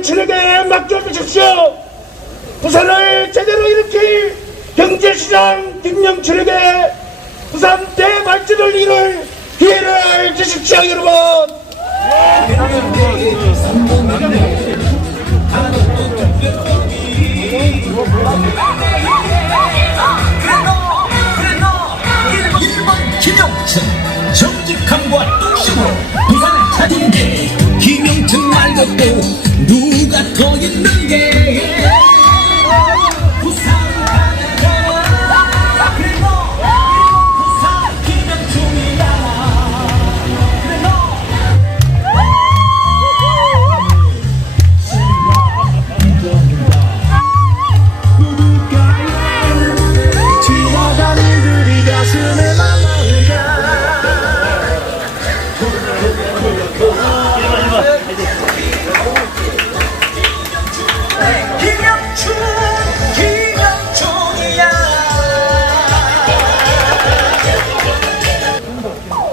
김영철에게 맡겨주십시오. 부산을 제대로 일으킬 경제시장 김영철에게 부산 대발전을 이룰 기회를 주십시오, 여러분. 정직함과 뚝심으로 부산을 차진 게 김영춘 말고 또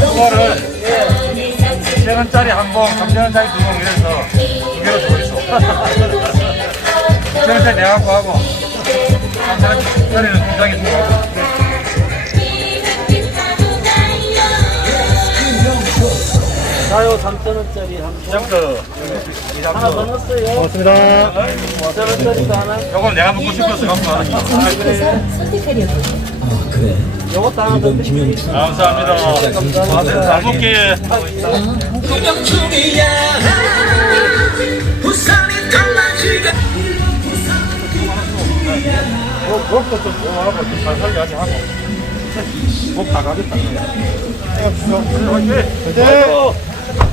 그거를 2천원짜리 한 봉, 3천원짜리 두 개로 주고 있어. 2천원짜리 내가 갖고 하고 3천원짜리는 공장에 주고 하고. 사요 3,000원짜리 한 점프. 하나 더 넣었어요. 고맙습니다. 5,000원짜리도 하나. 요건 내가 먹고 싶어서 갖고 하는 거. 선택하려고. 요것도 하나 더 드시면 감사합니다. 잘 먹게. 달라지게 그것도 좀 좋아하고 잘 살게 하지 하고. 목다 가겠다. 네.